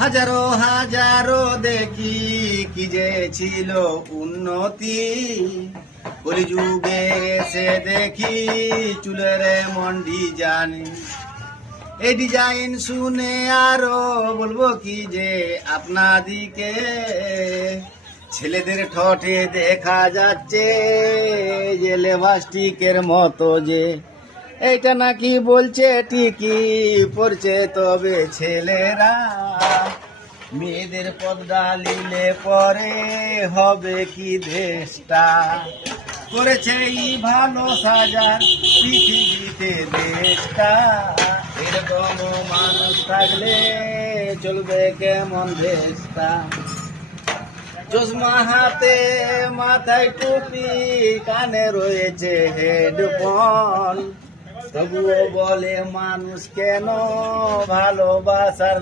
হাজারো হাজারো দেখি কি যে ছিল উন্নতি, কলিযুগে এসে দেখি চুলের মন্ডি জানি। এই ডিজাইন শুনে আরো বলবো কি যে আপনাদিকে, ছেলেদের ঠোঁটে দেখা যাচ্ছে যে লেভাস্টিকের মতো যে, এইটা নাকি বলছে ঠিকই পড়ছে তবে ছেলেরা, মেয়েদের পর্দা নিলে পরে হবে কি দেশটা, করেছে এই ভালো সাজার পৃথিবীতে দেশটা, এরকম মানুষ থাকলে চলবে কেমন দেশটা। চশমা হাতে মাথায় টুপি কানে রয়েছে হেডফোন, তবুও বলে মানুষ কেন ভালোবাসার